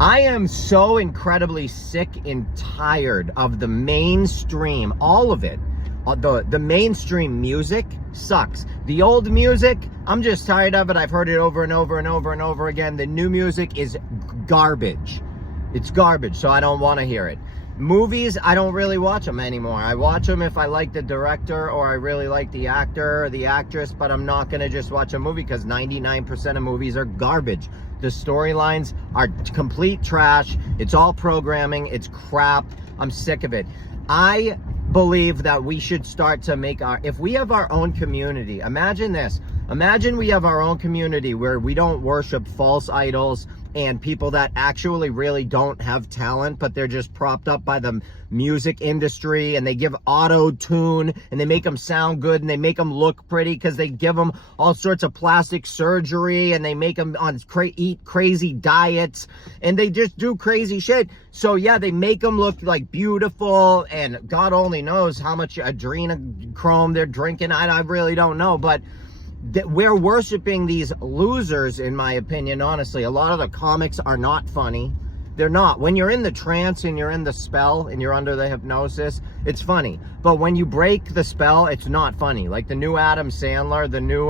I am so incredibly sick and tired of the mainstream, all of it. The mainstream music sucks. The old music, I'm just tired of it. I've heard it over and over and over and over again. The new music is garbage. It's garbage, so I don't want to hear it. Movies, I don't really watch them anymore. I watch them if I like the director or I really like the actor or the actress, but I'm not going to just watch a movie because 99% of movies are garbage. The storylines are complete trash. It's all programming. It's crap. I'm sick of it. I believe that we should start to make if we have our own community, imagine this. Imagine we have our own community where we don't worship false idols and people that actually really don't have talent, but they're just propped up by the music industry, and they give auto-tune and they make them sound good and they make them look pretty because they give them all sorts of plastic surgery and they make them eat crazy diets and they just do crazy shit. So yeah, they make them look like beautiful, and God only knows how much adrenochrome they're drinking. I really don't know, but we're worshiping these losers, in my opinion. Honestly, a lot of the comics are not funny. They're not. When you're in the trance and you're in the spell and you're under the hypnosis, it's funny. But when you break the spell, it's not funny. Like the new Adam Sandler, the new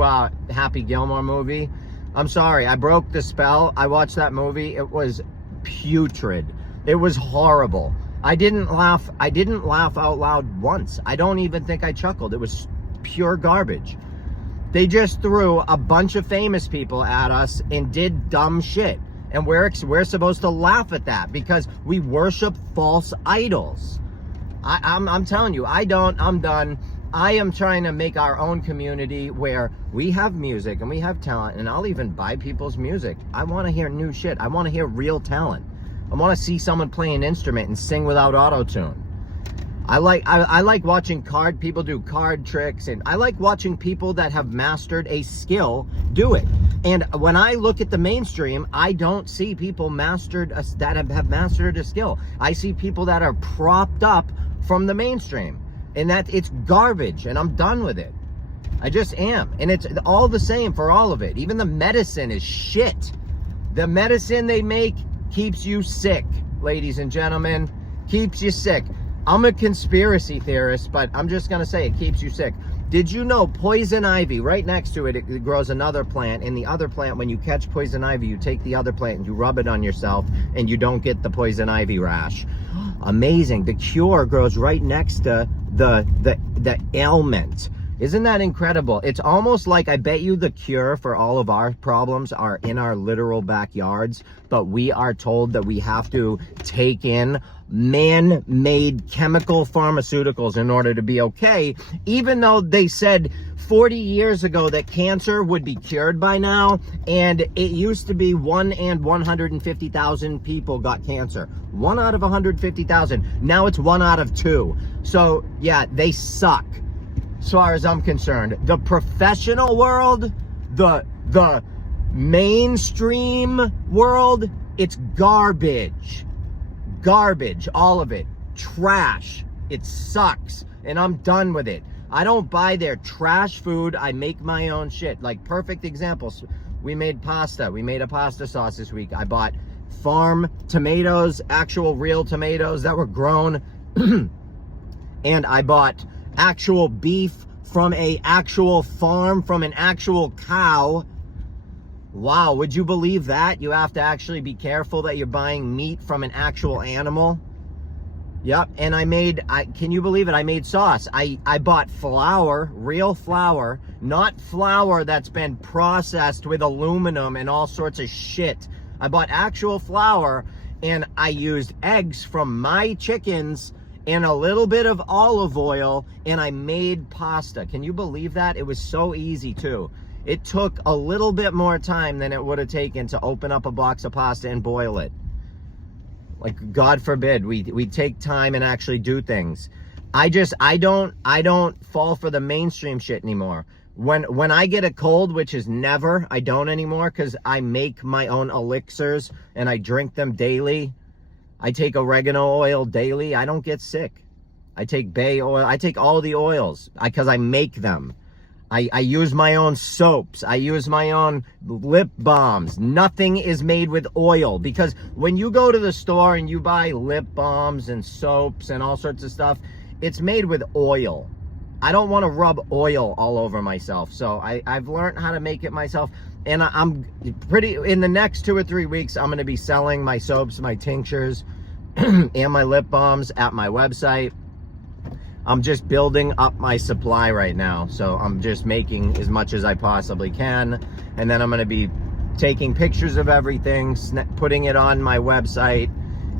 Happy Gilmore movie. I'm sorry, I broke the spell. I watched that movie. It was putrid. It was horrible. I didn't laugh out loud once. I don't even think I chuckled. It was pure garbage. They just threw a bunch of famous people at us and did dumb shit. And we're supposed to laugh at that because we worship false idols. I'm telling you, I'm done. I am trying to make our own community where we have music and we have talent, and I'll even buy people's music. I want to hear new shit. I want to hear real talent. I want to see someone play an instrument and sing without auto-tune. I like watching people do card tricks, and I like watching people that have mastered a skill do it. And when I look at the mainstream, I don't see people that have mastered a skill. I see people that are propped up from the mainstream, and it's garbage, and I'm done with it. I just am. And it's all the same for all of it. Even the medicine is shit. The medicine they make keeps you sick, ladies and gentlemen. Keeps you sick. I'm a conspiracy theorist, but I'm just going to say it keeps you sick. Did you know poison ivy, right next to it, it grows another plant. In the other plant, when you catch poison ivy, you take the other plant and you rub it on yourself and you don't get the poison ivy rash. Amazing. The cure grows right next to the ailment. Isn't that incredible? It's almost like, I bet you the cure for all of our problems are in our literal backyards, but we are told that we have to take in man-made chemical pharmaceuticals in order to be okay, even though they said 40 years ago that cancer would be cured by now, and it used to be 1 in 150,000 people got cancer. 1 out of 150,000. Now it's 1 out of 2. So yeah, they suck. As far as I'm concerned, the professional world, the mainstream world, it's garbage. Garbage, all of it. Trash. It sucks. And I'm done with it. I don't buy their trash food. I make my own shit. Like, perfect examples. We made pasta. We made a pasta sauce this week. I bought farm tomatoes, actual real tomatoes that were grown. And I bought actual beef from an actual farm, from an actual cow. Wow, would you believe that? You have to actually be careful that you're buying meat from an actual animal. Yep, and can you believe it? I made sauce. I bought flour, real flour, not flour that's been processed with aluminum and all sorts of shit. I bought actual flour, and I used eggs from my chickens and a little bit of olive oil, and I made pasta. Can you believe that? It was so easy too. It took a little bit more time than it would have taken to open up a box of pasta and boil it. Like, God forbid we take time and actually do things. I don't fall for the mainstream shit anymore. When I get a cold, which is never, I don't anymore, because I make my own elixirs and I drink them daily. I take oregano oil daily. I don't get sick. I take bay oil. I take all the oils because I make them. I use my own soaps. I use my own lip balms. Nothing is made with oil, because when you go to the store and you buy lip balms and soaps and all sorts of stuff, it's made with oil. I don't want to rub oil all over myself. So I've learned how to make it myself. And I'm pretty, in the next 2 or 3 weeks, I'm going to be selling my soaps, my tinctures, and my lip balms at my website. I'm just building up my supply right now. So I'm just making as much as I possibly can. And then I'm going to be taking pictures of everything, putting it on my website,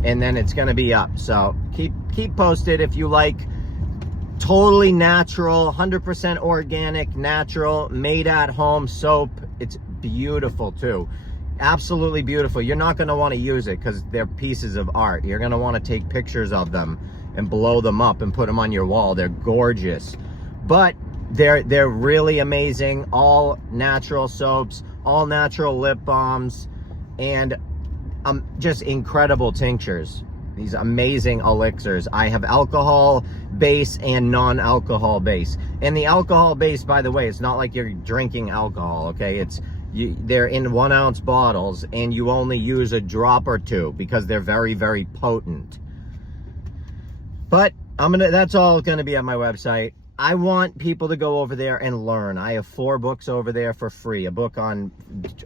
and then it's going to be up. So keep posted if you like totally natural, 100% organic, natural, made at home soap. It's beautiful too. Absolutely beautiful. You're not going to want to use it because they're pieces of art. You're going to want to take pictures of them and blow them up and put them on your wall. They're gorgeous, but they're really amazing. All natural soaps, all natural lip balms, and just incredible tinctures. These amazing elixirs. I have alcohol base and non-alcohol base. And the alcohol base, by the way, it's not like you're drinking alcohol, okay? They're in 1 ounce bottles, and you only use a drop or two because they're very, very potent. But that's all gonna be on my website. I want people to go over there and learn. I have 4 books over there for free. A book on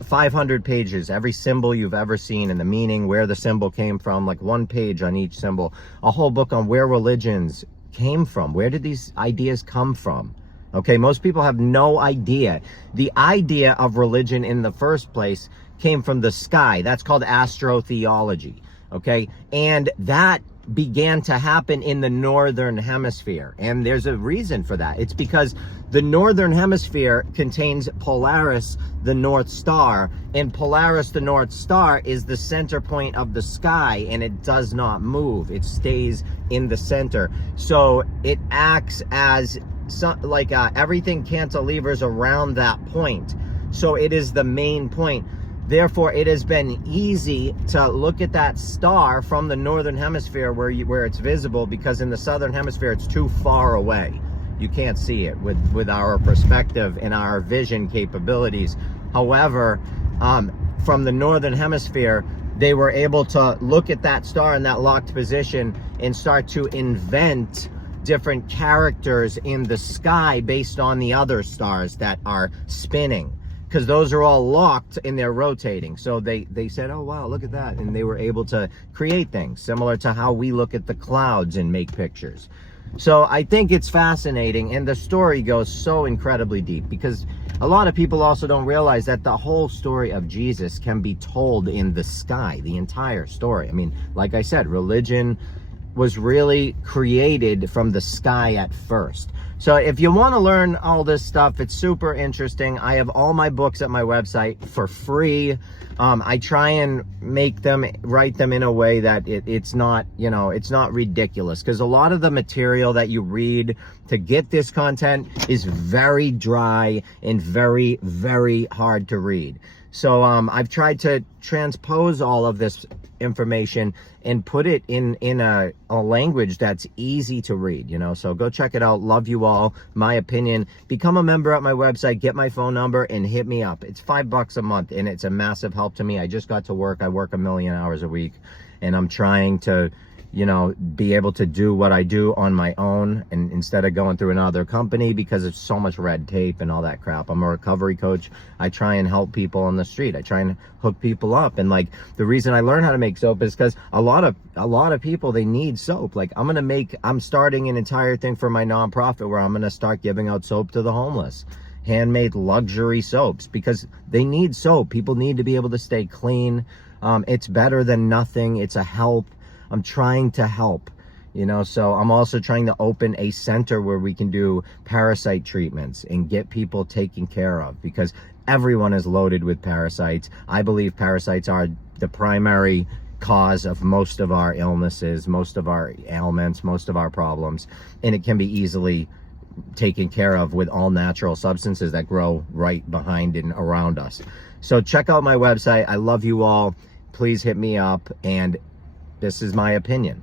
500 pages, every symbol you've ever seen and the meaning, where the symbol came from, like 1 page on each symbol. A whole book on where religions came from. Where did these ideas come from? Okay, most people have no idea. The idea of religion in the first place came from the sky. That's called astrotheology, okay? And that began to happen in the northern hemisphere, and there's a reason for that. It's because the northern hemisphere contains Polaris, the North Star, and Polaris, the North Star, is the center point of the sky, and it does not move. It stays in the center, so it acts as everything cantilevers around that point, so it is the main point. Therefore, it has been easy to look at that star from the northern hemisphere where it's visible, because in the southern hemisphere, it's too far away. You can't see it with our perspective and our vision capabilities. However, from the northern hemisphere, they were able to look at that star in that locked position and start to invent different characters in the sky based on the other stars that are spinning, because those are all locked and they're rotating. So they said, oh wow, look at that, and they were able to create things similar to how we look at the clouds and make pictures. So I think it's fascinating, and the story goes so incredibly deep, because a lot of people also don't realize that the whole story of Jesus can be told in the sky, the entire story. I mean, like I said, religion was really created from the sky at first. So if you want to learn all this stuff, it's super interesting. I have all my books at my website for free. I try and write them in a way that it's not, it's not ridiculous, because a lot of the material that you read to get this content is very dry and very, very hard to read. So I've tried to transpose all of this information and put it in a language that's easy to read, so go check it out. Love you all. My opinion, become a member at my website, get my phone number, and hit me up. It's $5 a month, and it's a massive help to me. I just got to work. I work 1 million hours a week, and I'm trying to be able to do what I do on my own, and instead of going through another company, because it's so much red tape and all that crap. I'm a recovery coach. I try and help people on the street. I try and hook people up. And the reason I learned how to make soap is because a lot of people, they need soap. I'm starting an entire thing for my nonprofit where I'm going to start giving out soap to the homeless. Handmade luxury soaps, because they need soap. People need to be able to stay clean. It's better than nothing. It's a help. I'm trying to help, so I'm also trying to open a center where we can do parasite treatments and get people taken care of, because everyone is loaded with parasites. I believe parasites are the primary cause of most of our illnesses, most of our ailments, most of our problems, and it can be easily taken care of with all natural substances that grow right behind and around us. So check out my website. I love you all. Please hit me up, and this is my opinion.